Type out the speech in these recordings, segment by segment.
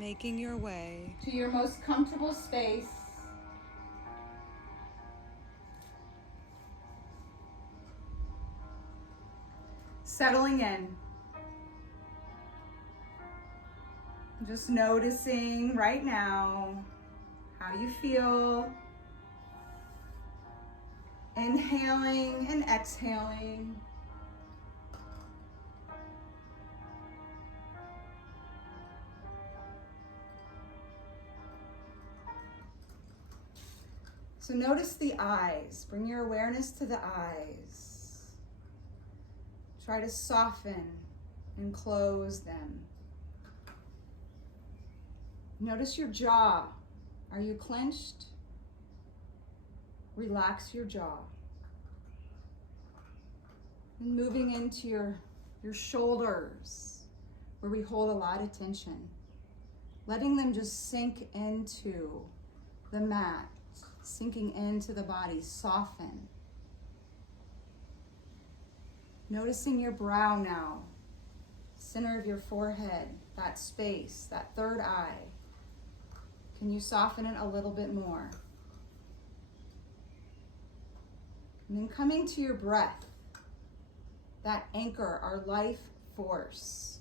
Making your way to your most comfortable space. Settling in. Just noticing right now how you feel. Inhaling and exhaling. So notice the eyes. Bring your awareness to the eyes. Try to soften and close them. Notice your jaw. Are you clenched? Relax your jaw. And moving into your shoulders, where we hold a lot of tension. Letting them just sink into the mat, sinking into the body, soften. Noticing your brow now, center of your forehead, that space, that third eye. Can you soften it a little bit more? And then coming to your breath, that anchor, our life force.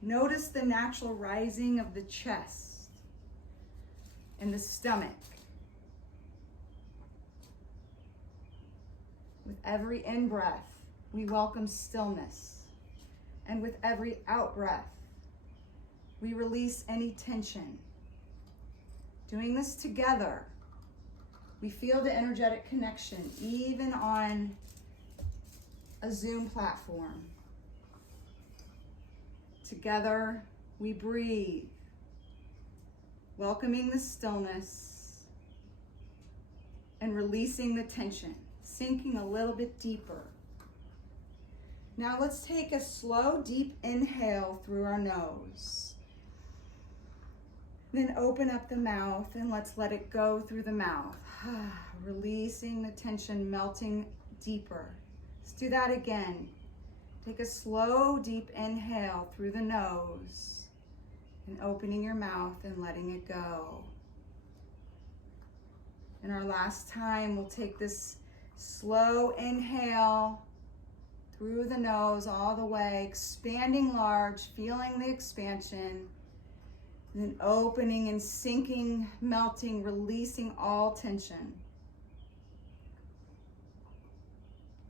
Notice the natural rising of the chest and the stomach. With every in-breath, we welcome stillness. And with every out-breath, we release any tension. Doing this together, we feel the energetic connection, even on a Zoom platform. Together, we breathe, welcoming the stillness and releasing the tension, sinking a little bit deeper. Now let's take a slow, deep inhale through our nose. Then open up the mouth and let's let it go through the mouth. Releasing the tension, melting deeper. Let's do that again. Take a slow, deep inhale through the nose and opening your mouth and letting it go. And our last time, we'll take this slow inhale through the nose all the way, expanding large, feeling the expansion, and then opening and sinking, melting, releasing all tension.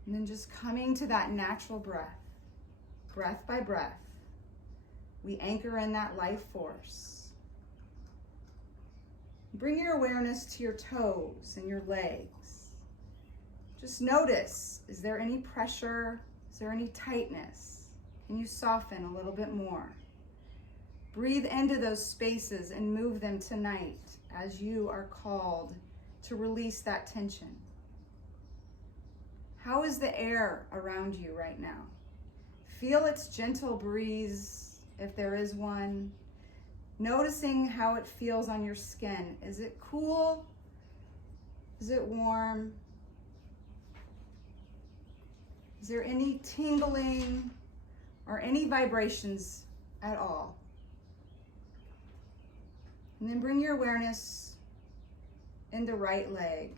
And then just coming to that natural breath, breath by breath, we anchor in that life force. Bring your awareness to your toes and your legs. Just notice, is there any pressure? Is there any tightness? Can you soften a little bit more? Breathe into those spaces and move them tonight as you are called to release that tension. How is the air around you right now? Feel its gentle breeze, if there is one. Noticing how it feels on your skin. Is it cool? Is it warm? Is there any tingling or any vibrations at all? And then bring your awareness in the right leg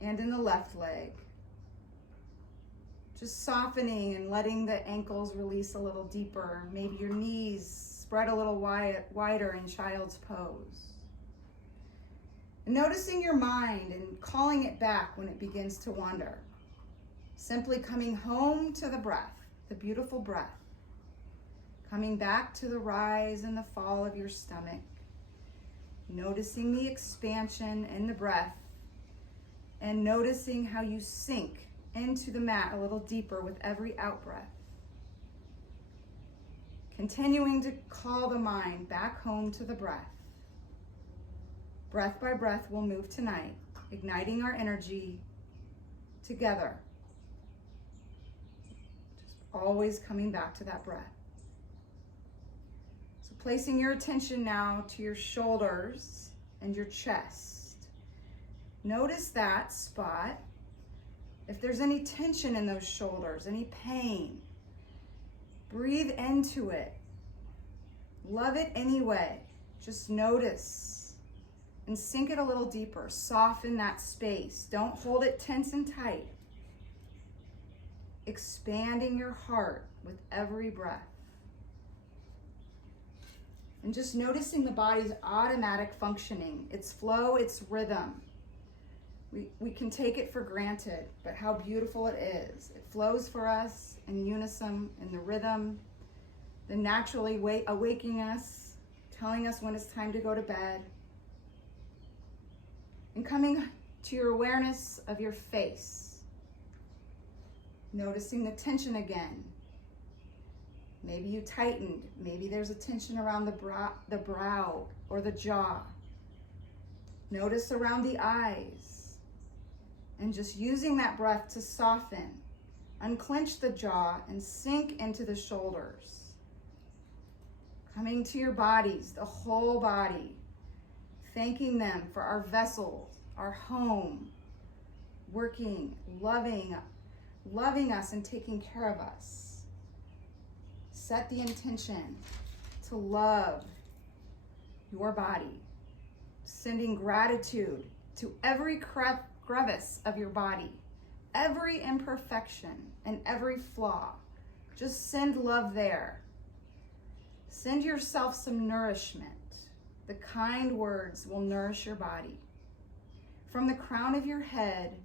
and in the left leg. Just softening and letting the ankles release a little deeper. Maybe your knees spread a little wider in child's pose. And noticing your mind and calling it back when it begins to wander. Simply coming home to the breath, the beautiful breath. Coming back to the rise and the fall of your stomach. Noticing the expansion in the breath. And noticing how you sink into the mat a little deeper with every out-breath. Continuing to call the mind back home to the breath. Breath by breath we'll move tonight, igniting our energy together. Just always coming back to that breath. So placing your attention now to your shoulders and your chest. Notice that spot. If there's any tension in those shoulders, any pain, breathe into it. Love it anyway. Just notice and sink it a little deeper. Soften that space. Don't hold it tense and tight. Expanding your heart with every breath. And just noticing the body's automatic functioning, its flow, its rhythm. We can take it for granted, but how beautiful it is. It flows for us in unison, in the rhythm, then naturally awaking us, telling us when it's time to go to bed. And coming to your awareness of your face. Noticing the tension again. Maybe you tightened. Maybe there's a tension around the brow or the jaw. Notice around the eyes. And just using that breath to soften. Unclench the jaw and sink into the shoulders. Coming to your bodies, the whole body. Thanking them for our vessels, our home. Working, loving us and taking care of us. Set the intention to love your body, sending gratitude to every crevice of your body, every imperfection and every flaw. Just send love there. Send yourself some nourishment. The kind words will nourish your body. From the crown of your head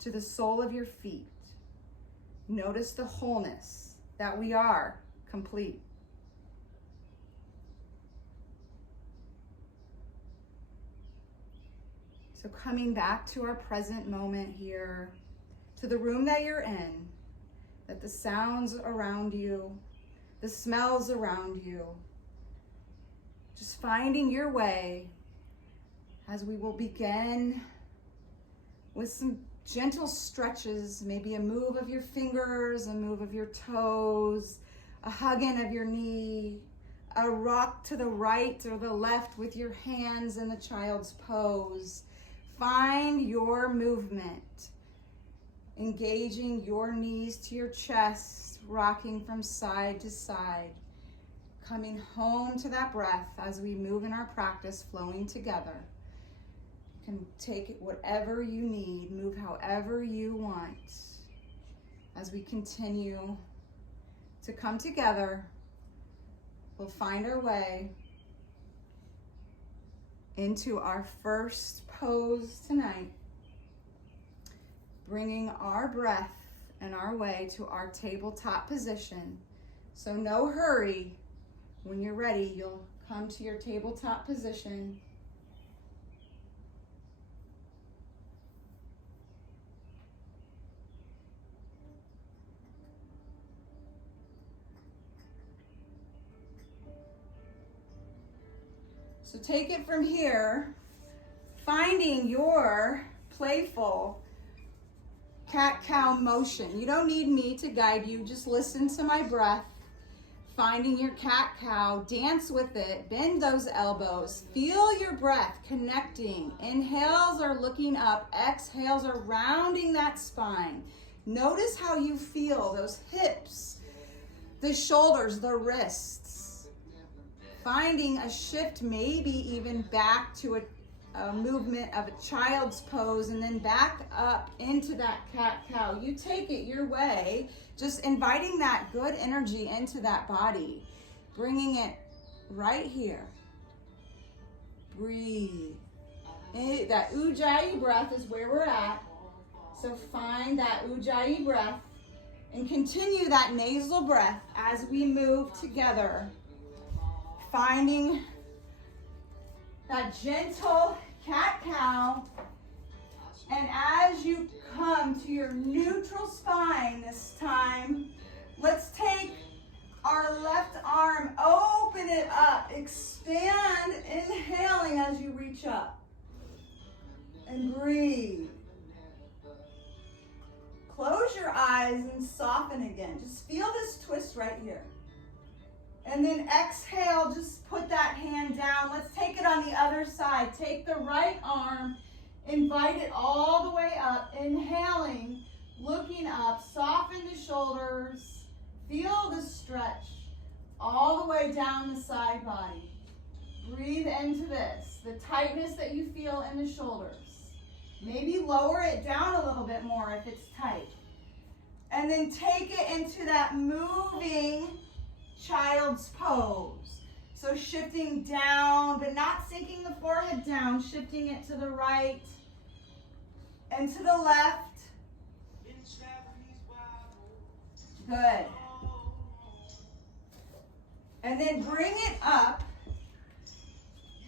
to the sole of your feet, notice the wholeness that we are complete. So coming back to our present moment here, to the room that you're in, that the sounds around you, the smells around you, just finding your way as we will begin with some gentle stretches, maybe a move of your fingers, a move of your toes, a hugging of your knee, a rock to the right or the left with your hands in the child's pose. Find your movement, engaging your knees to your chest, rocking from side to side, coming home to that breath as we move in our practice, flowing together. You can take it whatever you need, move however you want as we continue to come together. We'll find our way into our first pose tonight, bringing our breath and our way to our tabletop position. So no hurry. When you're ready, you'll come to your tabletop position. So take it from here, finding your playful cat-cow motion. You don't need me to guide you, just listen to my breath. Finding your cat-cow, dance with it, bend those elbows, feel your breath connecting. Inhales are looking up, exhales are rounding that spine. Notice how you feel, those hips, the shoulders, the wrists. Finding a shift, maybe even back to a movement of a child's pose and then back up into that cat-cow. You take it your way, just inviting that good energy into that body, bringing it right here. Breathe. That Ujjayi breath is where we're at. So find that Ujjayi breath and continue that nasal breath as we move together. Finding that gentle cat-cow, and as you come to your neutral spine this time, let's take our left arm, open it up, expand, inhaling as you reach up, and breathe. Close your eyes and soften again. Just feel this twist right here. And then exhale, just put that hand down. Let's take it on the other side. Take the right arm, invite it all the way up. Inhaling, looking up, soften the shoulders. Feel the stretch all the way down the side body. Breathe into this, the tightness that you feel in the shoulders. Maybe lower it down a little bit more if it's tight. And then take it into that moving child's pose. So shifting down, but not sinking the forehead down, shifting it to the right and to the left. Good. And then bring it up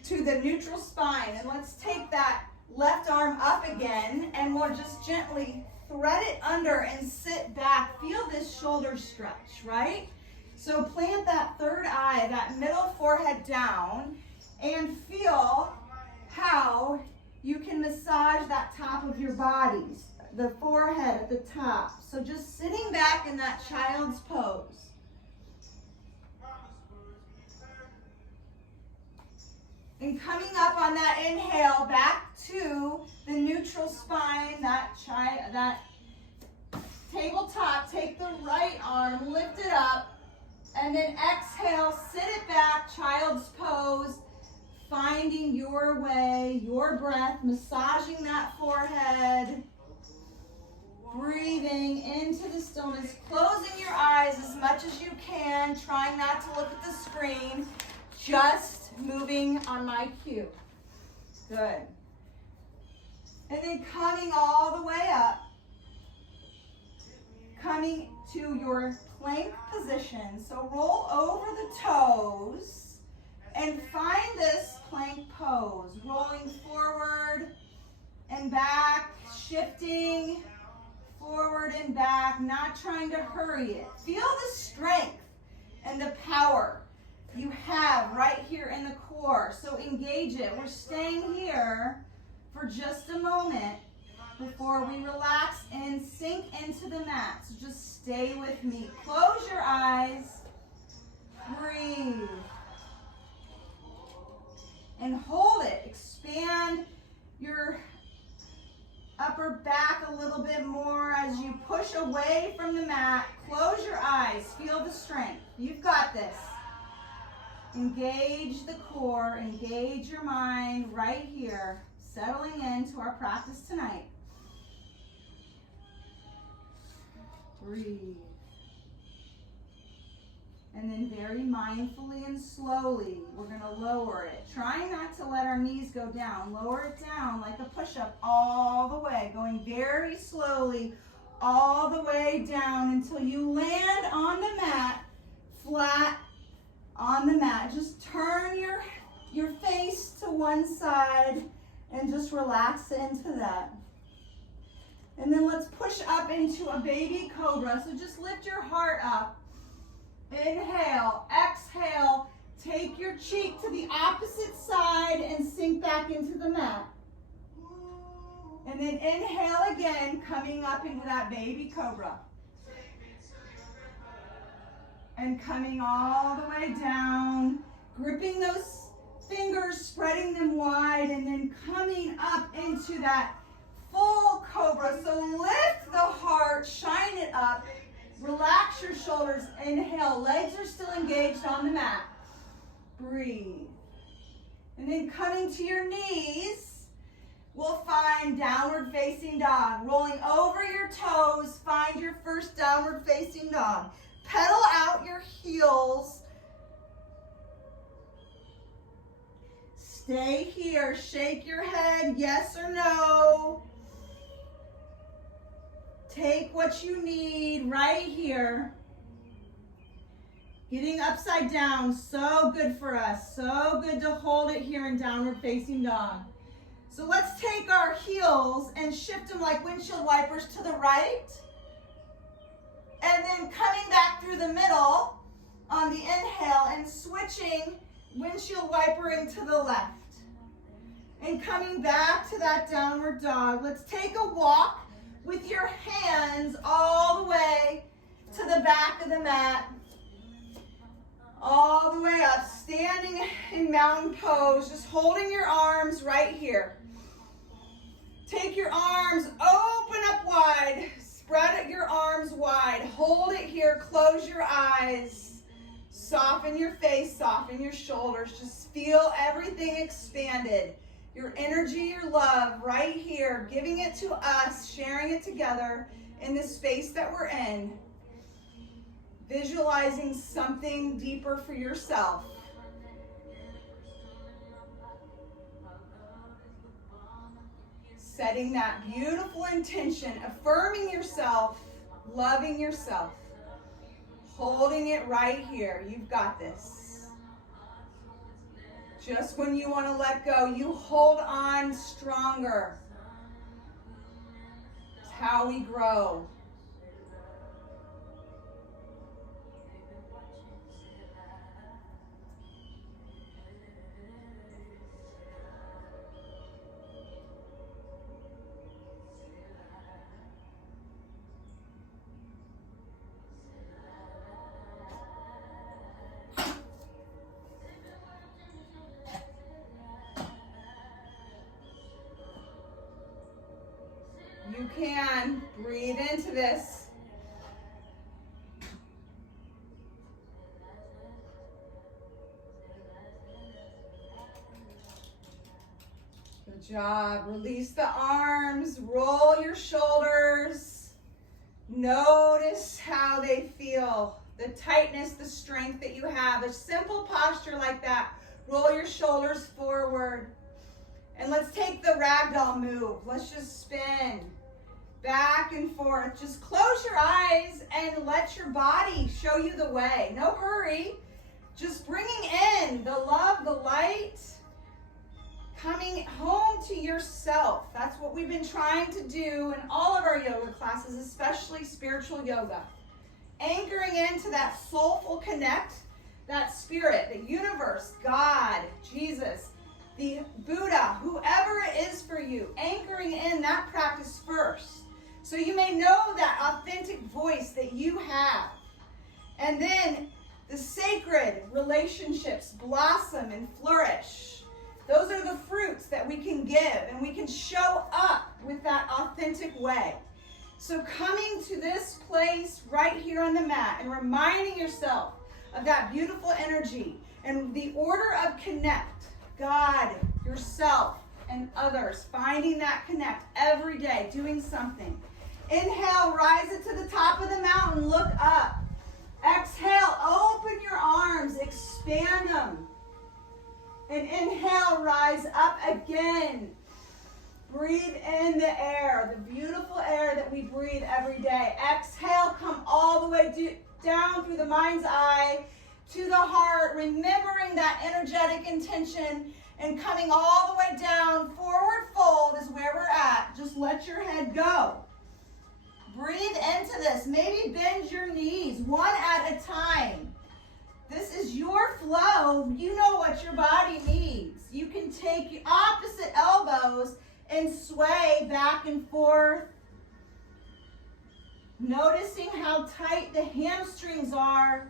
to the neutral spine. And let's take that left arm up again, and we'll just gently thread it under and sit back. Feel this shoulder stretch, right? So plant that third eye, that middle forehead down, and feel how you can massage that top of your body, the forehead at the top. So just sitting back in that child's pose. And coming up on that inhale, back to the neutral spine, that tabletop. Take the right arm, lift it up, and then exhale, sit it back, child's pose, finding your way, your breath, massaging that forehead, breathing into the stillness, closing your eyes as much as you can, trying not to look at the screen, just moving on my cue. Good. And then coming all the way up, coming to your plank position. So roll over the toes and find this plank pose. Rolling forward and back, shifting forward and back, not trying to hurry it. Feel the strength and the power you have right here in the core. So engage it. We're staying here for just a moment before we relax and sink into the mat. So just stay with me. Close your eyes. Breathe. And hold it. Expand your upper back a little bit more as you push away from the mat. Close your eyes. Feel the strength. You've got this. Engage the core. Engage your mind right here. Settling into our practice tonight. Breathe. And then very mindfully and slowly, we're going to lower it. Trying not to let our knees go down. Lower it down like a push-up all the way. Going very slowly all the way down until you land on the mat, flat on the mat. Just turn your face to one side and just relax into that. And then let's push up into a baby cobra. So just lift your heart up. Inhale, exhale, take your cheek to the opposite side and sink back into the mat. And then inhale again, coming up into that baby cobra. And coming all the way down, gripping those fingers, spreading them wide, and then coming up into that full cobra. So lift the heart, shine it up. Relax your shoulders. Inhale. Legs are still engaged on the mat. Breathe. And then coming to your knees, we'll find downward facing dog. Rolling over your toes, find your first downward facing dog. Pedal out your heels. Stay here. Shake your head, yes or no. Take what you need right here. Getting upside down, so good for us. So good to hold it here in downward facing dog. So let's take our heels and shift them like windshield wipers to the right. And then coming back through the middle on the inhale and switching windshield wipering to the left. And coming back to that downward dog. Let's take a walk with your hands all the way to the back of the mat. All the way up, standing in mountain pose, just holding your arms right here. Take your arms, open up wide, spread your arms wide, hold it here, close your eyes. Soften your face, soften your shoulders. Just feel everything expanded. Your energy, your love right here, giving it to us, sharing it together in the space that we're in. Visualizing something deeper for yourself. Setting that beautiful intention, affirming yourself, loving yourself. Holding it right here. You've got this. Just when you want to let go, you hold on stronger. It's how we grow. You can breathe into this. Good job. Release the arms, roll your shoulders. Notice how they feel. The tightness, the strength that you have. A simple posture like that. Roll your shoulders forward. And let's take the ragdoll move. Let's just spin back and forth. Just close your eyes and let your body show you the way. No hurry. Just bringing in the love, the light, coming home to yourself. That's what we've been trying to do in all of our yoga classes, especially spiritual yoga. Anchoring into that soulful connect, that spirit, the universe, God, Jesus, the Buddha, whoever it is for you, anchoring in that practice first. So you may know that authentic voice that you have. And then the sacred relationships blossom and flourish. Those are the fruits that we can give, and we can show up with that authentic way. So coming to this place right here on the mat and reminding yourself of that beautiful energy and the order of connect, God, yourself, and others, finding that connect every day, doing something. Inhale, rise it to the top of the mountain, look up. Exhale, open your arms, expand them. And inhale, rise up again. Breathe in the air, the beautiful air that we breathe every day. Exhale, come all the way down through the mind's eye to the heart, remembering that energetic intention and coming all the way down. Forward fold is where we're at. Just let your head go. Breathe into this. Maybe bend your knees one at a time. This is your flow. You know what your body needs. You can take your opposite elbows and sway back and forth. Noticing how tight the hamstrings are.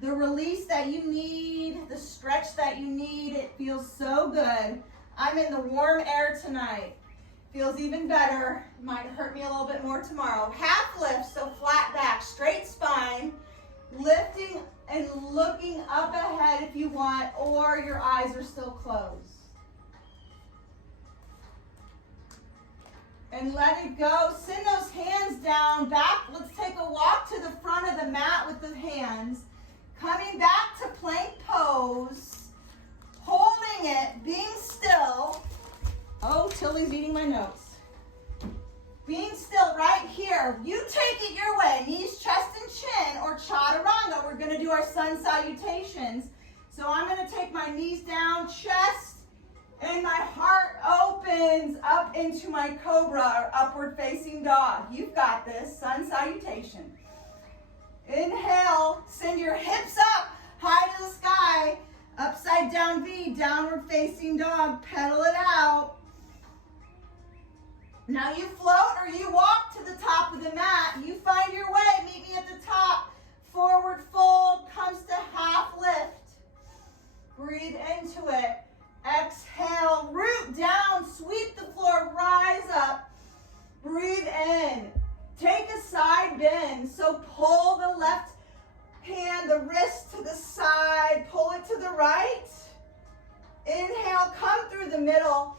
The release that you need, the stretch that you need. It feels so good. I'm in the warm air tonight. Feels even better. Might hurt me a little bit more tomorrow. Half lift, so flat back, straight spine. Lifting and looking up ahead if you want, or your eyes are still closed. And let it go. Send those hands down, back. Let's take a walk to the front of the mat with the hands. Coming back to plank pose. Holding it, being still. Oh, Tilly's eating my notes. Being still right here. You take it your way. Knees, chest, and chin, or chaturanga. We're going to do our sun salutations. So I'm going to take my knees down, chest, and my heart opens up into my Cobra, or upward facing dog. You've got this. Sun salutation. Inhale. Send your hips up, high to the sky. Upside down V, downward facing dog. Pedal it out. Now you float or you walk to the top of the mat. You find your way. Meet me at the top. Forward fold comes to half lift. Breathe into it. Exhale. Root down. Sweep the floor. Rise up. Breathe in. Take a side bend. So pull the left hand right. Inhale, come through the middle.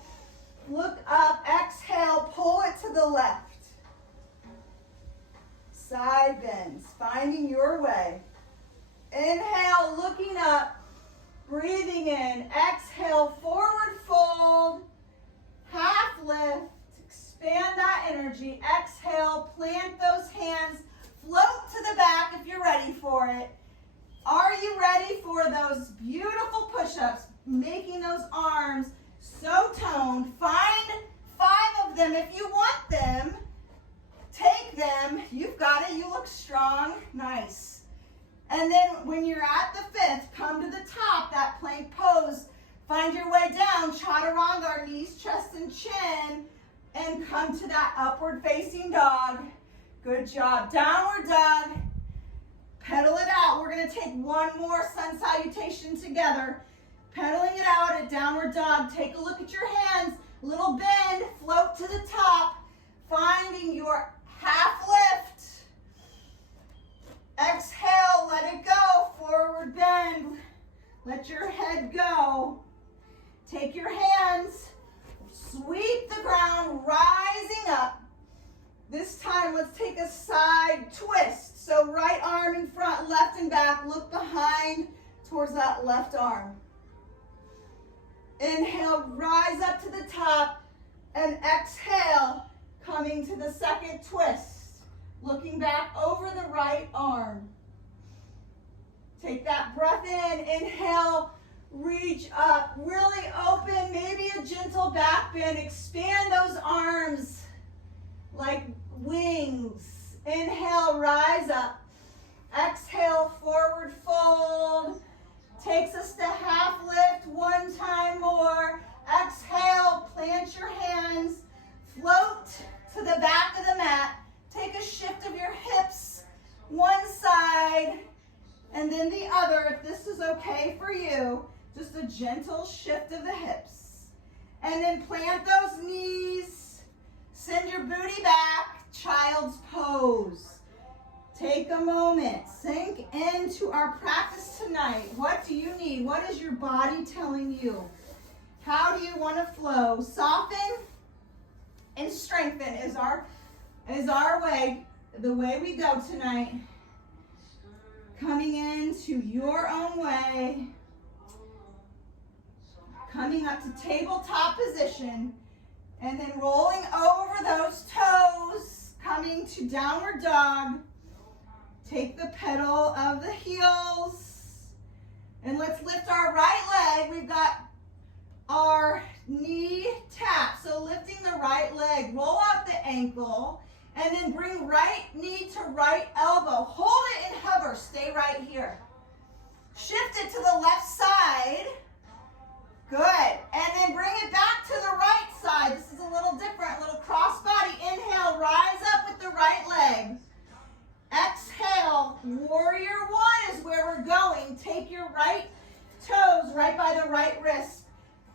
Look up, exhale, pull it to the left. Side bends, finding your way. Inhale, looking up, breathing in. Exhale, forward fold, half lift, expand that energy. Exhale, plant those hands, float to the back if you're ready for it. Are you ready for those beautiful push-ups, making those arms so toned? Find 5 of them if you want them. Take them. You've got it. You look strong. Nice. And then when you're at the 5th, come to the top, that plank pose. Find your way down, chaturanga, knees, chest, and chin, and come to that upward facing dog. Good job. Downward dog. Pedal it out. We're going to take one more sun salutation together. Pedaling it out at downward dog. Take a look at your hands. Little bend. Float to the top. Finding your half lift. Exhale. Let it go. Forward bend. Let your head go. Take your hands. Sweep the ground. Rising up. This time, let's take a side twist. So right arm in front, left and back. Look behind towards that left arm. Inhale, rise up to the top. And exhale, coming to the second twist. Looking back over the right arm. Take that breath in. Inhale, reach up. Really open, maybe a gentle back bend. Expand those arms like wings. Inhale, rise up. Exhale, forward fold. Takes us to half lift. One time more. Exhale, plant your hands. Float to the back of the mat. Take a shift of your hips. One side and then the other, if this is okay for you. Just a gentle shift of the hips. And then plant those knees. Send your booty back. Child's pose. Take a moment. Sink into our practice tonight. What do you need? What is your body telling you? How do you want to flow? Soften and strengthen is our way, the way we go tonight. Coming into your own way. Coming up to tabletop position. And then rolling over those toes. Coming to downward dog. Take the pedal of the heels. And let's lift our right leg. We've got our knee tap. So lifting the right leg. Roll out the ankle. And then bring right knee to right elbow. Hold it and hover. Stay right here. Shift it to the left side. Good. And then bring it back to the right side. This is a little different. A little cross body. Inhale. Rise up with the right leg. Exhale. Warrior one is where we're going. Take your right toes right by the right wrist.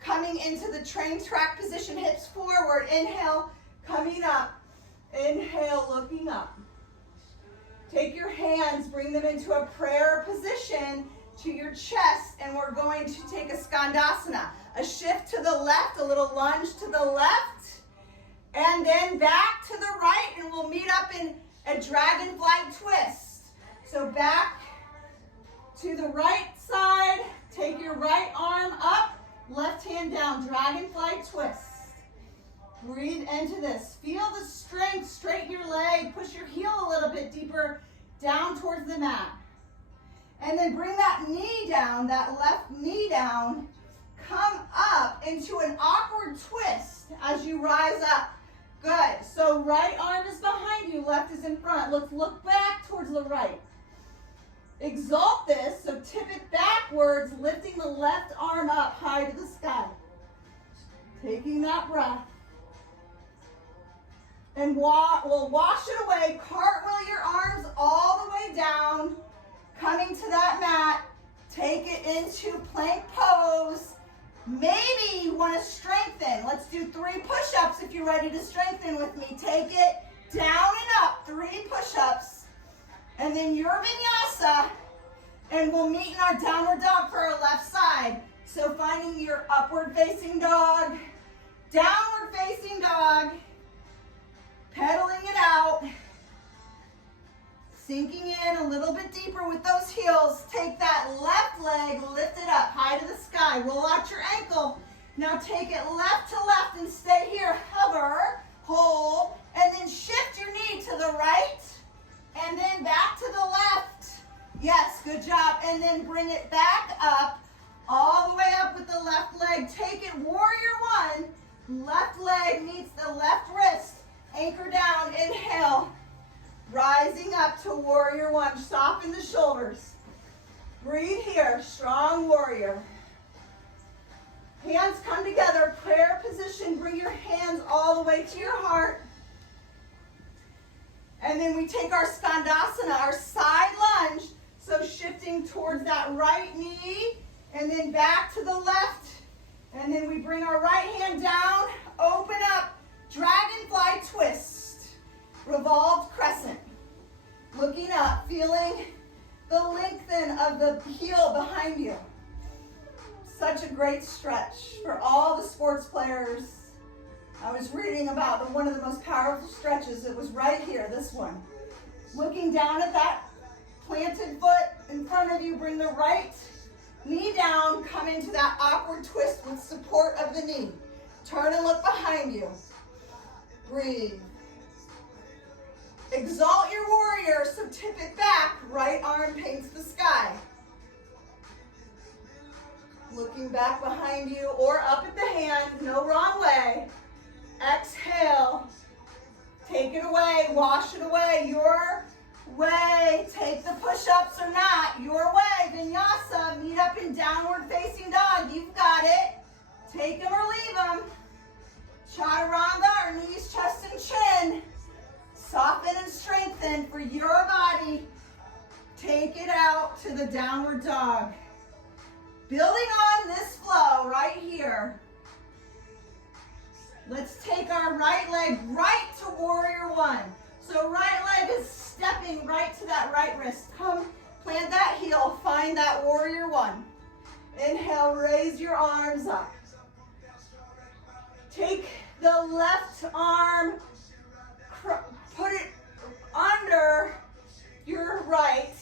Coming into the train track position. Hips forward. Inhale. Coming up. Inhale, looking up. Take your hands, bring them into a prayer position to your chest, and we're going to take a Skandasana. A shift to the left, a little lunge to the left, and then back to the right, and we'll meet up in a Dragonfly Twist. So back to the right side, take your right arm up, left hand down, Dragonfly Twist. Breathe into this. Feel the strength. Straighten your leg. Push your heel a little bit deeper down towards the mat. And then bring that knee down, that left knee down. Come up into an awkward twist as you rise up. Good. So right arm is behind you. Left is in front. Let's look back towards the right. Exalt this. So tip it backwards, lifting the left arm up high to the sky. Taking that breath. And we'll wash it away. Cartwheel your arms all the way down. Coming to that mat. Take it into plank pose. Maybe you want to strengthen. Let's do 3 push-ups if you're ready to strengthen with me. Take it down and up. 3 push-ups. And then your vinyasa. And we'll meet in our downward dog for our left side. So finding your upward facing dog, downward facing dog, pedaling it out, sinking in a little bit deeper with those heels. Take that left leg, lift it up high to the sky, roll out your ankle. Now take it left to left and stay here, hover, hold, and then shift your knee to the right, and then back to the left. Yes, good job. And then bring it back up, all the way up with the left leg. Take it, warrior one. Left leg meets the left wrist. Anchor down, inhale. Rising up to warrior one. Soften the shoulders. Breathe here, strong warrior. Hands come together, prayer position. Bring your hands all the way to your heart. And then we take our Skandasana, our side lunge. So shifting towards that right knee, and then back to the left. And then we bring our right hand down, open up, Dragonfly Twist, revolved crescent. Looking up, feeling the lengthen of the heel behind you. Such a great stretch for all the sports players. I was reading about one of the most powerful stretches. It was right here, this one. Looking down at that planted foot in front of you, bring the right knee down, come into that awkward twist with support of the knee. Turn and look behind you. Breathe. Exalt your warrior, so tip it back. Right arm paints the sky. Looking back behind you or up at the hand, no wrong way. Exhale. Take it away, wash it away. Your way. Take the push-ups or not. Your way. Vinyasa. Meet up in downward facing dog. You've got it. Take them or leave them. Chaturanga or knees, chest, and chin. Soften and strengthen for your body. Take it out to the downward dog. Building on this flow right here. Let's take our right leg right to warrior one. So right leg is stepping right to that right wrist. Come, plant that heel, find that warrior one. Inhale, raise your arms up. Take the left arm, put it under your right.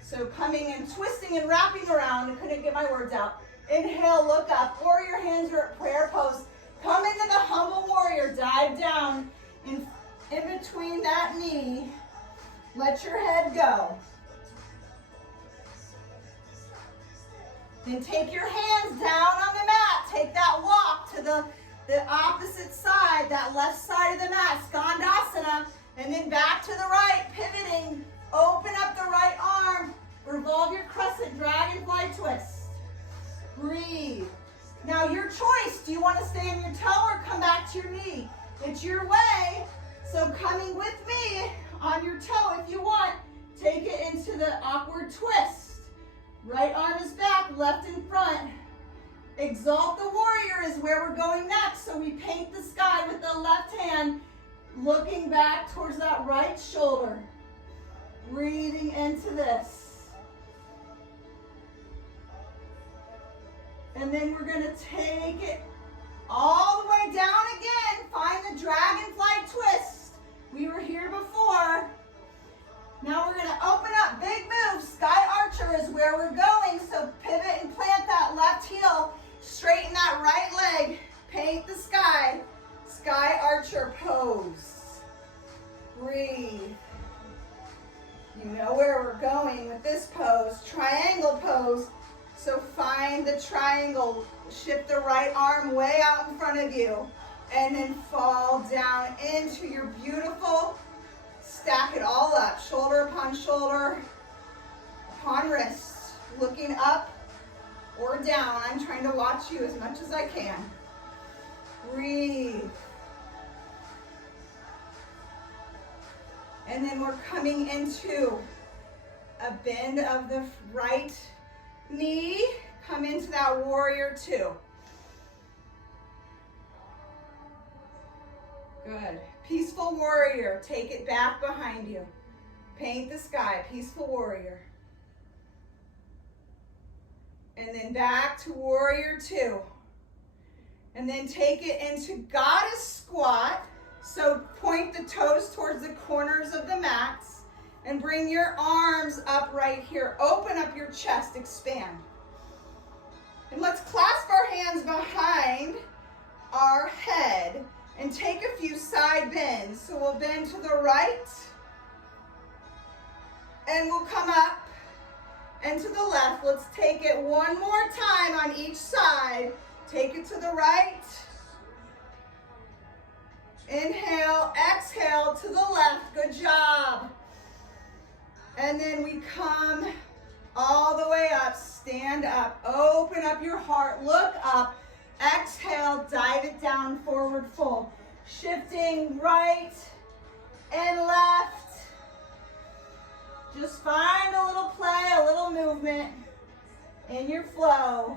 So coming and twisting and wrapping around. I couldn't get my words out. Inhale, look up. Warrior hands are at prayer pose. Come into the humble warrior. Dive down in between that knee. Let your head go. Then take your hands down on the mat. Take that walk to the opposite side, that left side of the mat. Skandasana. And then back to the right, pivoting. Open up the right arm. Revolve your crescent, dragonfly twist. Breathe. Now your choice, do you want to stay on your toe or come back to your knee? It's your way. So coming with me on your toe if you want, take it into the awkward twist. Right arm is back, left in front. Exalt the warrior is where we're going next. So we paint the sky with the left hand, looking back towards that right shoulder. Breathing into this. And then we're going to take it all the way down again. Find the dragonfly twist. We were here before. Now we're going to open up, big move. Sky archer is where we're going. So pivot and plant that left heel. Straighten that right leg. Paint the sky. Sky archer pose. Breathe. You know where we're going with this pose. Triangle pose. So find the triangle, shift the right arm way out in front of you, and then fall down into your beautiful, stack it all up, shoulder upon shoulder, upon wrist, looking up or down. I'm trying to watch you as much as I can. Breathe. And then we're coming into a bend of the right knee, come into that warrior two. Good. Peaceful warrior, take it back behind you. Paint the sky, peaceful warrior. And then back to warrior two. And then take it into goddess squat. So point the toes towards the corners of the mats and bring your arms up right here. Open up your chest, expand. And let's clasp our hands behind our head and take a few side bends. So we'll bend to the right and we'll come up and to the left. Let's take it one more time on each side. Take it to the right. Inhale, exhale to the left. Good job. And then we come all the way up. Stand up. Open up your heart. Look up. Exhale. Dive it down. Forward fold. Shifting right and left. Just find a little play, a little movement in your flow.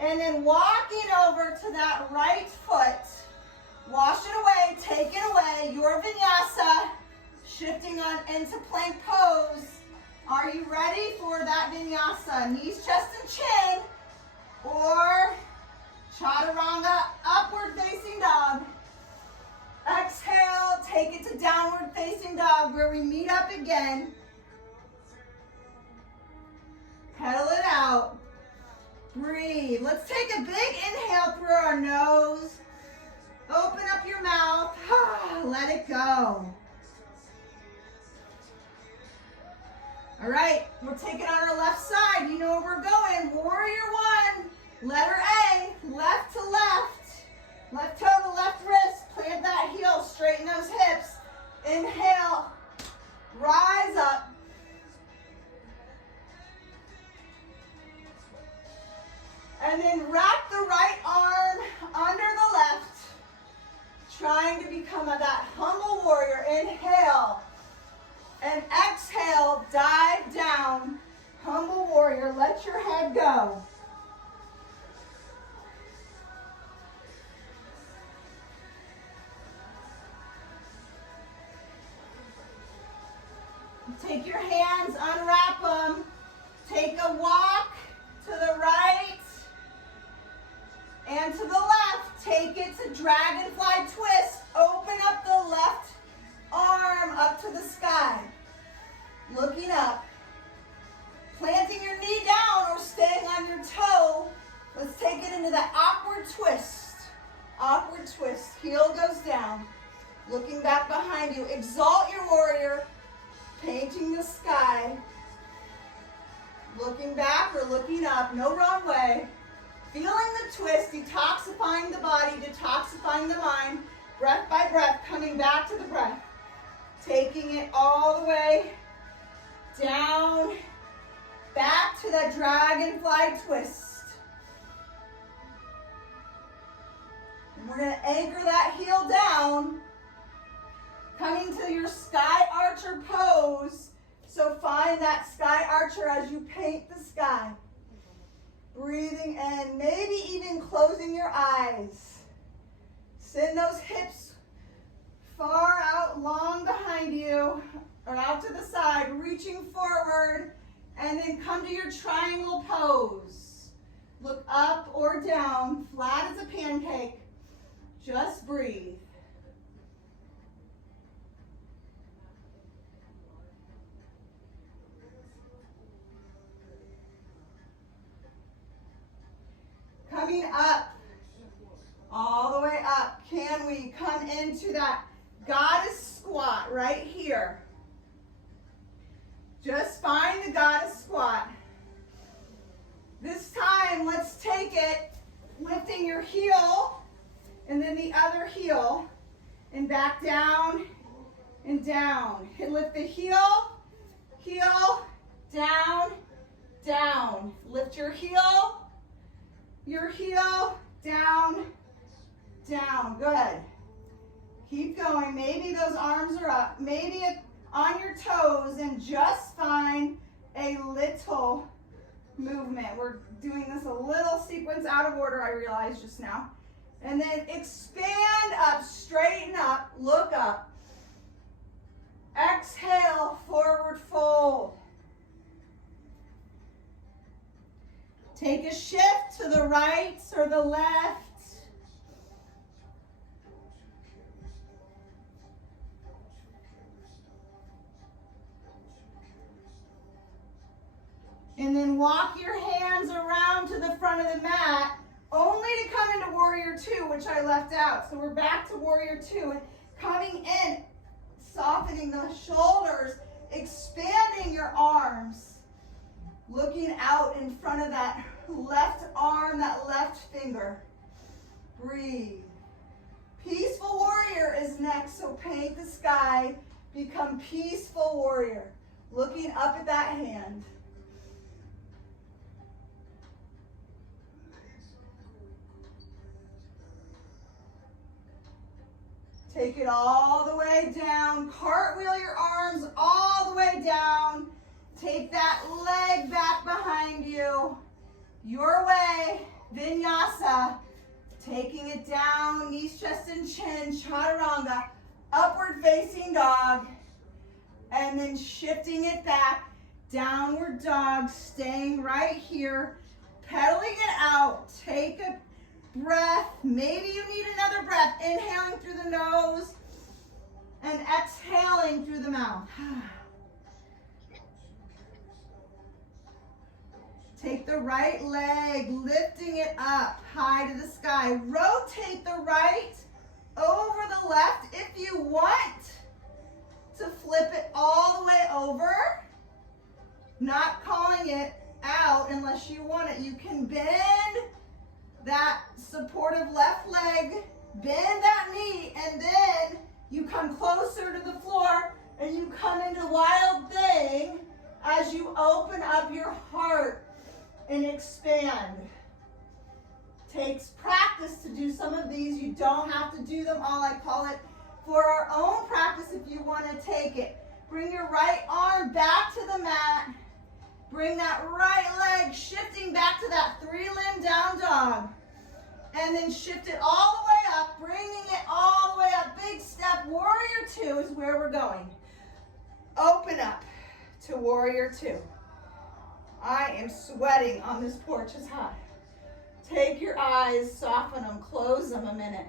And then walking over to that right foot. Wash it away, take it away, your vinyasa, shifting on into plank pose. Are you ready for that vinyasa? Knees, chest, and chin, or chaturanga, upward facing dog. Exhale, take it to downward facing dog where we meet up again. Pedal it out. Breathe. Let's take a big inhale through our nose. Open up your mouth. Let it go. All right, we're taking on our left side. You know where we're going. Warrior one. Letter A. Left to left. Left toe to left wrist. Plant that heel. Straighten those hips. Inhale. Rise up. And then wrap the right arm under the left. Trying to become that humble warrior. Inhale and exhale, dive down. Humble warrior, let your head go. Take your hands, unwrap them. Take a walk to the right and to the left. Take it to Dragonfly Twist. Open up the left arm up to the sky. Looking up. Planting your knee down or staying on your toe. Let's take it into that awkward twist. Awkward twist. Heel goes down. Looking back behind you. Exalt your warrior. Painting the sky. Looking back or looking up. No wrong way. Feeling the twist, detoxifying the body, detoxifying the mind, breath by breath, coming back to the breath. Taking it all the way down, back to that dragonfly twist. And we're going to anchor that heel down, coming to your sky archer pose. So find that sky archer as you paint the sky. Breathing in, maybe even closing your eyes. Send those hips far out, long behind you, or out to the side, reaching forward, and then come to your triangle pose. Look up or down, flat as a pancake. Just breathe. Coming up, all the way up. Can we come into that goddess squat right here? Just find the goddess squat. This time, let's take it, lifting your heel, and then the other heel, and back down, and down. Lift the heel, heel, down, down. Lift your heel, down, down. Good. Keep going. Maybe those arms are up. Maybe on your toes, and just find a little movement. We're doing this a little sequence out of order, I realized just now. And then expand up, straighten up, look up. Exhale, forward fold. Take a shift to the right or the left. And then walk your hands around to the front of the mat, only to come into Warrior Two, which I left out. So we're back to Warrior Two. And coming in, softening the shoulders, expanding your arms, looking out in front of that left arm, that left finger. Breathe. Peaceful Warrior is next, so paint the sky, become Peaceful Warrior, looking up at that hand. Take it all the way down. Cartwheel your arms all the way down. Take that leg back behind you. Your way, Vinyasa. Taking it down, knees, chest, and chin, Chaturanga. Upward facing dog. And then shifting it back. Downward dog, staying right here. Pedaling it out. Take a breath. Maybe you need another breath. Inhaling through the nose and exhaling through the mouth. Take the right leg, lifting it up high to the sky. Rotate the right over the left. If you want to flip it all the way over, not calling it out unless you want it. You can bend that supportive left leg, bend that knee, and then you come closer to the floor and you come into Wild Thing as you open up your heart and expand. Takes practice to do some of these. You don't have to do them all. I call it for our own practice if you want to take it. Bring your right arm back to the mat. Bring that right leg shifting back to that 3-limb down dog. And then shift it all the way up, bringing it all the way up. Big step. Warrior Two is where we're going. Open up to Warrior Two. I am sweating on this porch. It's hot. Take your eyes, soften them, close them a minute.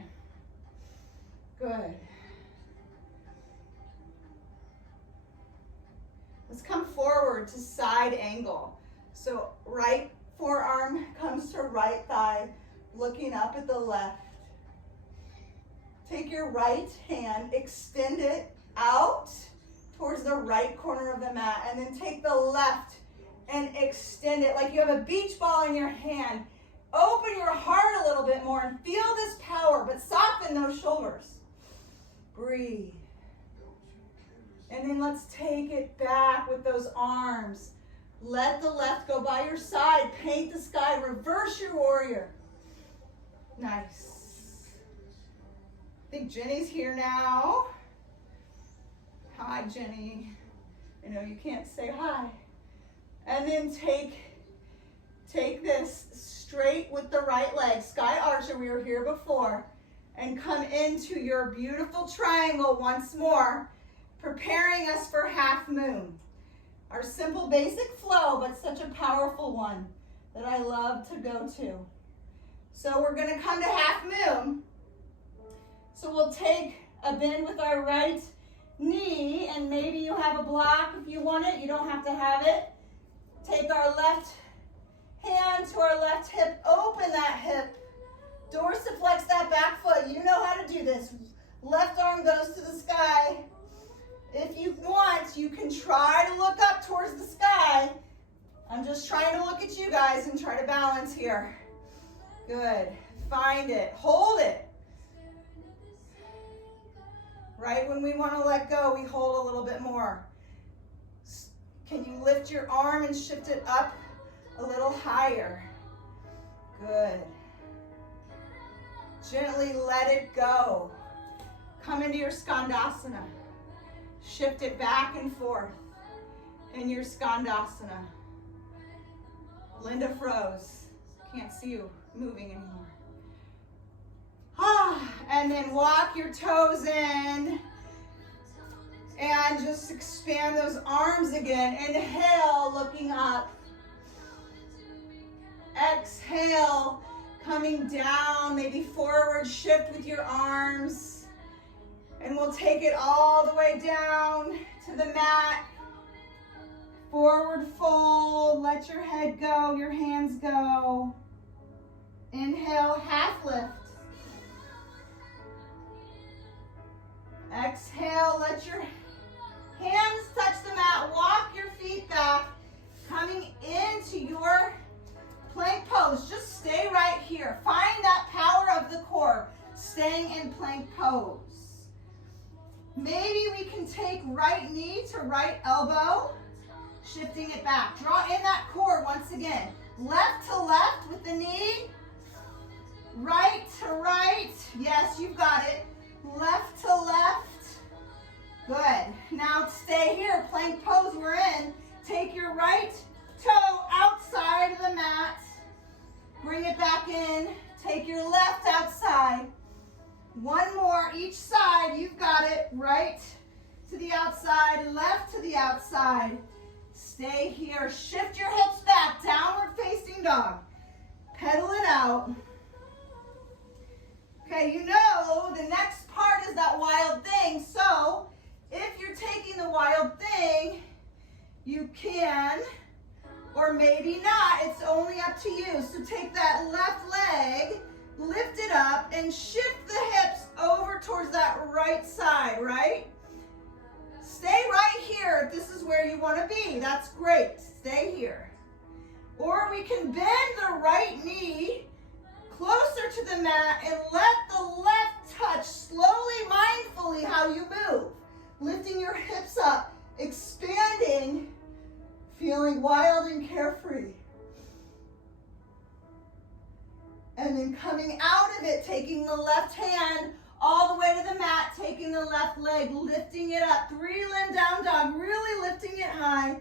Good. Let's come forward to side angle. So right forearm comes to right thigh, looking up at the left. Take your right hand, extend it out towards the right corner of the mat, and then take the left and extend it like you have a beach ball in your hand. Open your heart a little bit more and feel this power, but soften those shoulders. Breathe. And then let's take it back with those arms. Let the left go by your side. Paint the sky. Reverse your warrior. Nice. I think Jenny's here now. Hi, Jenny. I know you can't say hi. And then take this straight with the right leg. Sky Archer, we were here before. And come into your beautiful triangle once more, preparing us for half moon. Our simple basic flow, but such a powerful one that I love to go to. So we're gonna come to half moon. So we'll take a bend with our right knee, and maybe you have a block if you want it. You don't have to have it. Take our left hand to our left hip, open that hip, dorsiflex that back foot. You know how to do this. Left arm goes to the sky. If you want, you can try to look up towards the sky. I'm just trying to look at you guys and try to balance here. Good. Find it. Hold it. Right when we want to let go, we hold a little bit more. Can you lift your arm and shift it up a little higher? Good. Gently let it go. Come into your Skandasana. Shift it back and forth in your Skandasana. Linda froze. Can't see you moving anymore. And then walk your toes in and just expand those arms again. Inhale, looking up. Exhale, coming down, maybe forward shift with your arms. And we'll take it all the way down to the mat. Forward fold, let your head go, your hands go. Inhale, half lift. Exhale, let your hands touch the mat, walk your feet back, coming into your plank pose. Just stay right here. Find that power of the core, staying in plank pose. Maybe we can take right knee to right elbow, shifting it back. Draw in that core once again. Left to left with the knee, right to right. Yes, you've got it. Left to left. Good. Now stay here, plank pose we're in. Take your right toe outside of the mat. Bring it back in. Take your left outside. One more each side. You've got it. Right to the outside, left to the outside. Stay here. Shift your hips back. Downward facing dog. Pedal it out. Okay, you know the next part is that wild thing. So if you're taking the wild thing, you can, or maybe not. It's only up to you. So take that left leg, lift it up, and shift the hips over towards that right side, right? Stay right here if this is where you want to be. That's great. Stay here. Or we can bend the right knee closer to the mat and let the left touch slowly, mindfully how you move. Lifting your hips up, expanding, feeling wild and carefree. And then coming out of it, taking the left hand all the way to the mat, taking the left leg, lifting it up, 3-limb down dog, really lifting it high.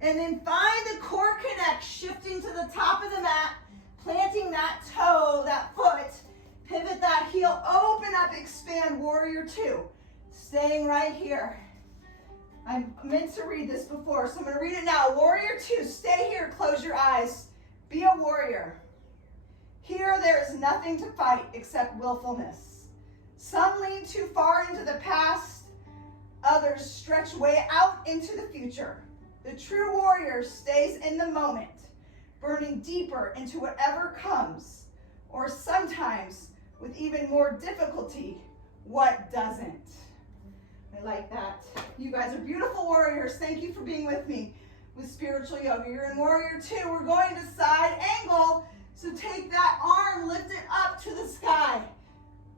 And then find the core connect, shifting to the top of the mat, planting that toe, that foot, pivot that heel, open up, expand, warrior 2. Staying right here. I meant to read this before, so I'm going to read it now. Warrior 2, stay here, close your eyes. Be a warrior. Here there is nothing to fight except willfulness. Some lean too far into the past, others stretch way out into the future. The true warrior stays in the moment, burning deeper into whatever comes, or sometimes with even more difficulty, what doesn't. I like that. You guys are beautiful warriors. Thank you for being with me with Spiritual Yoga. You're in Warrior 2. We're going to side angle. So take that arm, lift it up to the sky.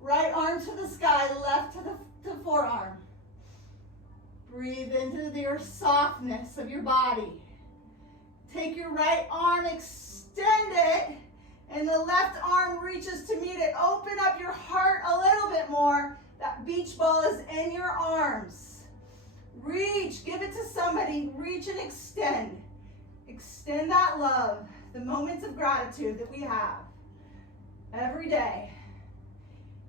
Right arm to the sky, left to the forearm. Breathe into your softness of your body. Take your right arm, extend it, and the left arm reaches to meet it. Open up your heart a little bit more. That beach ball is in your arms. Reach, give it to somebody. Reach and extend. Extend that love, the moments of gratitude that we have every day.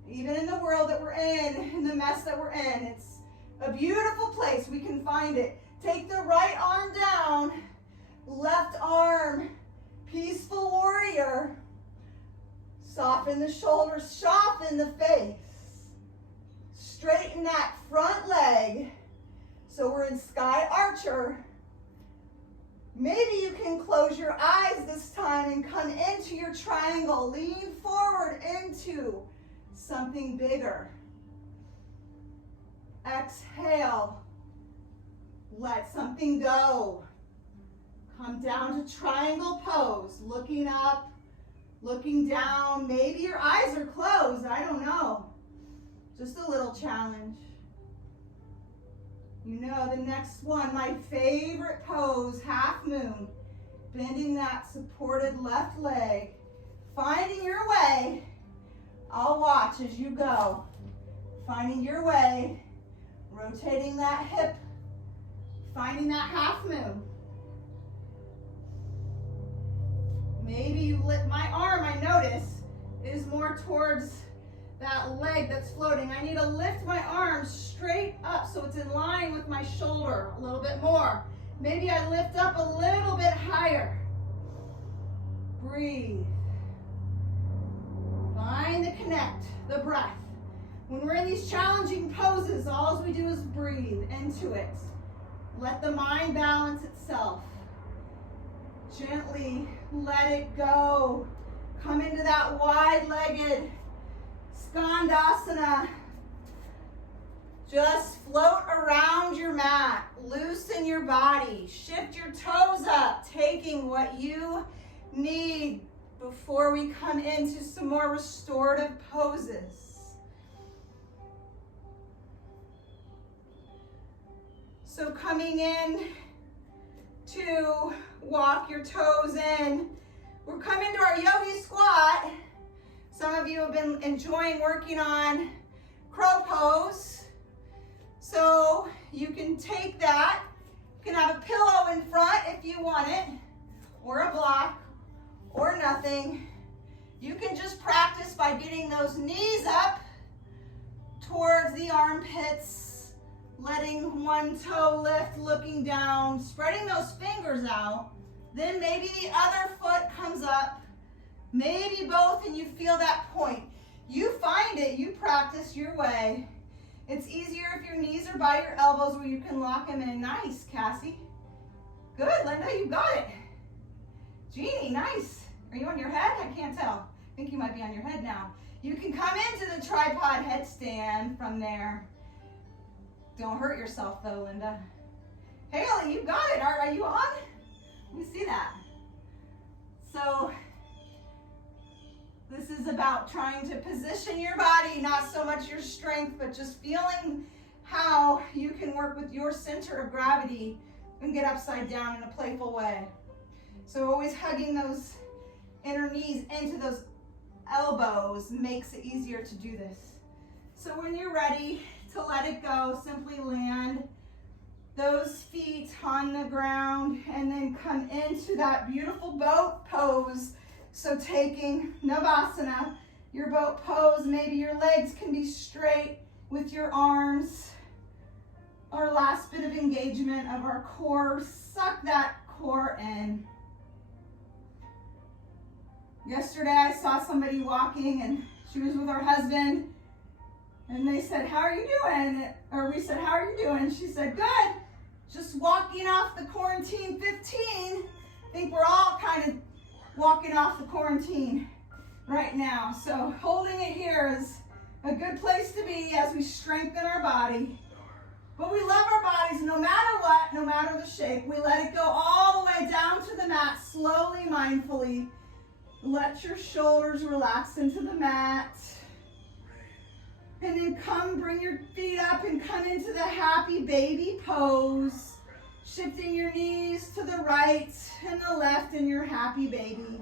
Even in the world that we're in the mess that we're in, it's a beautiful place. We can find it. Take the right arm down, left arm, peaceful warrior. Soften the shoulders, soften the face. Straighten that front leg. So we're in Sky Archer. Maybe you can close your eyes this time and come into your triangle. Lean forward into something bigger. Exhale. Let something go. Come down to triangle pose. Looking up, looking down. Maybe your eyes are closed. I don't know. Just a little challenge. You know, the next one, my favorite pose, half moon. Bending that supported left leg. Finding your way. I'll watch as you go. Finding your way. Rotating that hip. Finding that half moon. Maybe you lift my arm, I notice, is more towards that leg that's floating. I need to lift my arm straight up so it's in line with my shoulder a little bit more. Maybe I lift up a little bit higher. Breathe. Find the connect, the breath. When we're in these challenging poses, all we do is breathe into it. Let the mind balance itself. Gently let it go. Come into that wide-legged Skandasana. Just float around your mat. Loosen your body. Shift your toes up, taking what you need before we come into some more restorative poses. So coming in to walk your toes in. We're coming to our Yogi Squat. Some of you have been enjoying working on crow pose. So you can take that. You can have a pillow in front if you want it, or a block, or nothing. You can just practice by getting those knees up towards the armpits, letting one toe lift, looking down, spreading those fingers out. Then maybe the other foot comes up, maybe both, and you feel that point. You find it, you practice your way. It's easier if your knees are by your elbows where you can lock them in. Nice, Cassie. Good, Linda, you got it. Jeannie, nice. Are you on your head? I can't tell. I think you might be on your head now. You can come into the tripod headstand from there. Don't hurt yourself though, Linda. Haley, you got it. Are you on? Let me see that. So this is about trying to position your body, not so much your strength, but just feeling how you can work with your center of gravity and get upside down in a playful way. So always hugging those inner knees into those elbows makes it easier to do this. So when you're ready to let it go, simply land those feet on the ground and then come into that beautiful boat pose. So taking Navasana, your boat pose, maybe your legs can be straight with your arms. Our last bit of engagement of our core, suck that core in. Yesterday I saw somebody walking and she was with her husband and they said, how are you doing? Or we said, how are you doing? She said, good. Just walking off the quarantine 15. I think we're all kind of walking off the quarantine right now. So holding it here is a good place to be as we strengthen our body. But we love our bodies no matter what, no matter the shape. We let it go all the way down to the mat, slowly, mindfully. Let your shoulders relax into the mat. And then come, bring your feet up and come into the happy baby pose. Shifting your knees to the right and the left in your happy baby.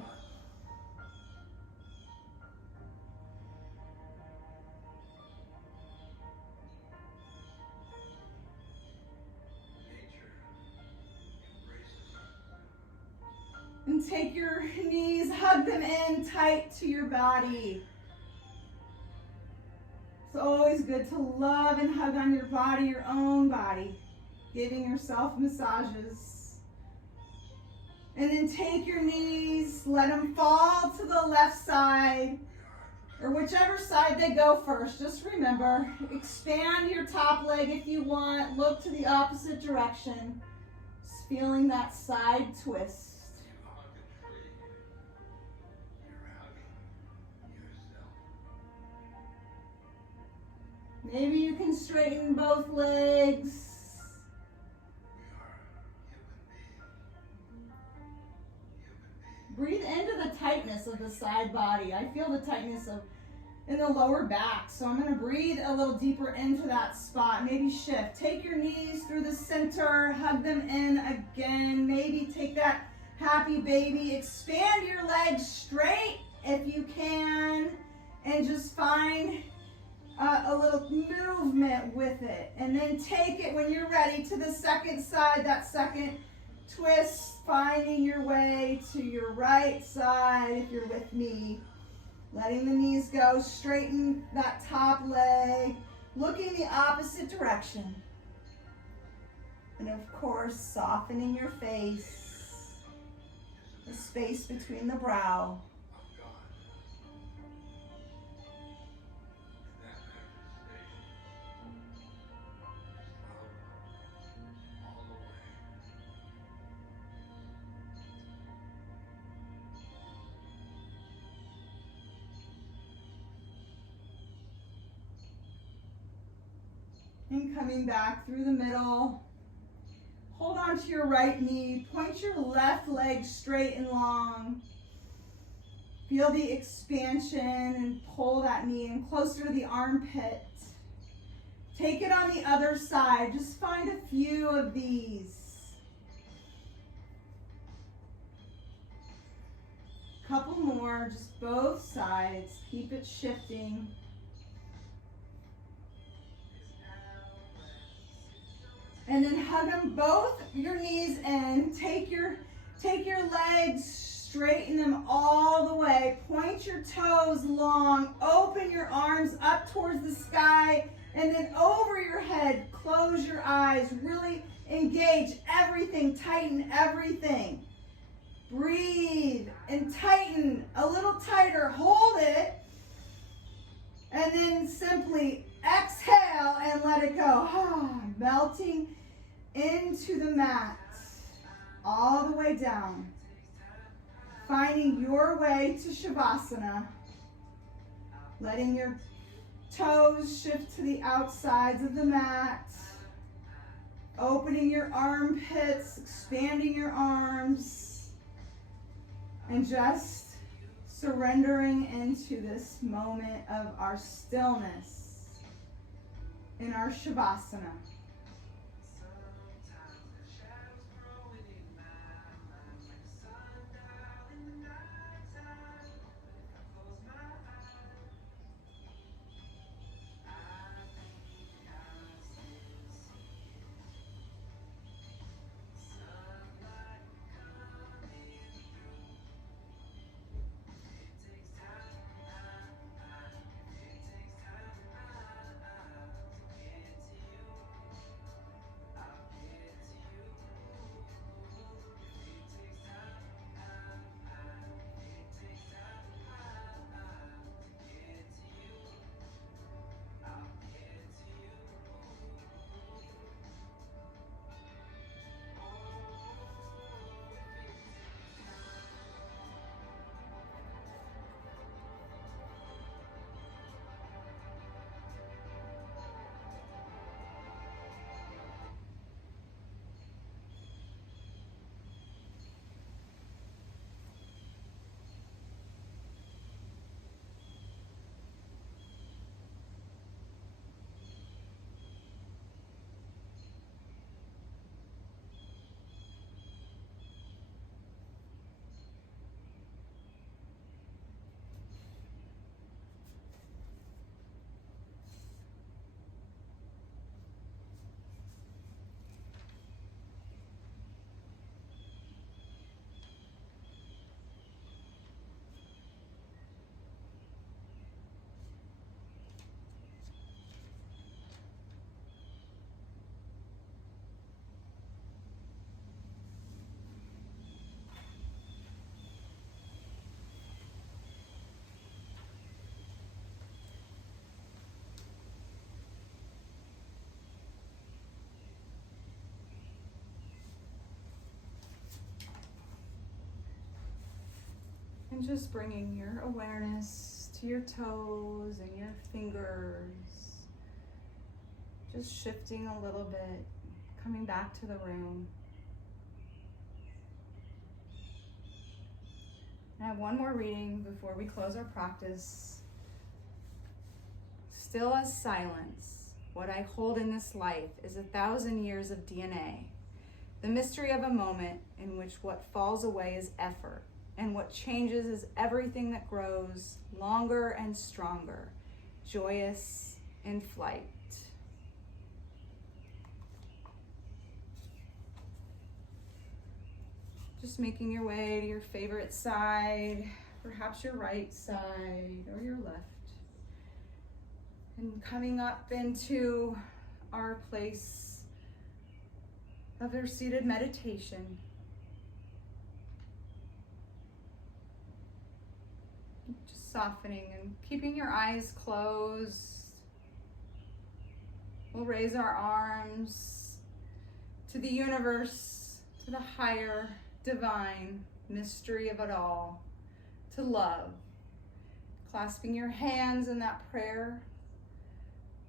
And take your knees, hug them in tight to your body. It's always good to love and hug on your body, your own body. Giving yourself massages. And then take your knees, let them fall to the left side, or whichever side they go first. Just remember, expand your top leg if you want. Look to the opposite direction. Just feeling that side twist. Maybe you can straighten both legs. Breathe into the tightness of the side body. I feel the tightness in the lower back. So I'm going to breathe a little deeper into that spot. Maybe shift. Take your knees through the center. Hug them in again. Maybe take that happy baby. Expand your legs straight if you can. And just find a little movement with it. And then take it when you're ready to the second side, that second twist, finding your way to your right side if you're with me. Letting the knees go, straighten that top leg, looking the opposite direction. And of course, softening your face. the space between the brow. And coming back through the middle. Hold on to your right knee. Point your left leg straight and long. Feel the expansion and pull that knee in closer to the armpit. Take it on the other side. Just find a few of these. Couple more, just both sides. Keep it shifting. And then hug them both your knees in. Take your legs, straighten them all the way. Point your toes long. Open your arms up towards the sky. And then over your head, close your eyes. Really engage everything. Tighten everything. Breathe and tighten a little tighter. Hold it. And then simply exhale and let it go. Melting into the mat. All the way down. Finding your way to Savasana. Letting your toes shift to the outsides of the mat. Opening your armpits, expanding your arms. And just surrendering into this moment of our stillness in our Savasana. And just bringing your awareness to your toes and your fingers. Just shifting a little bit, coming back to the room. I have one more reading before we close our practice. Still as silence, what I hold in this life is 1,000 years of DNA. The mystery of a moment in which what falls away is effort, and what changes is everything that grows longer and stronger, joyous in flight. Just making your way to your favorite side, perhaps your right side or your left. And coming up into our place of our seated meditation. softening and keeping your eyes closed. We'll raise our arms to the universe, to the higher divine mystery of it all, to love. Clasping your hands in that prayer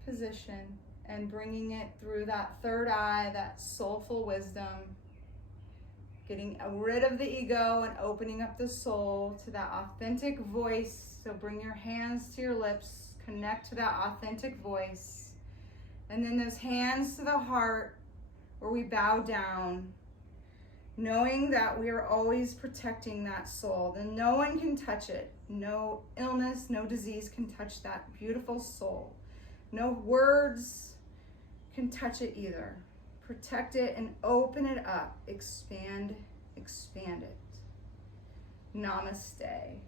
position and bringing it through that third eye, that soulful wisdom, getting rid of the ego and opening up the soul to that authentic voice. So bring your hands to your lips, connect to that authentic voice, and then those hands to the heart where we bow down, knowing that we are always protecting that soul, and no one can touch it. No illness, no disease can touch that beautiful soul. No words can touch it either. Protect it and open it up. Expand, expand it. Namaste.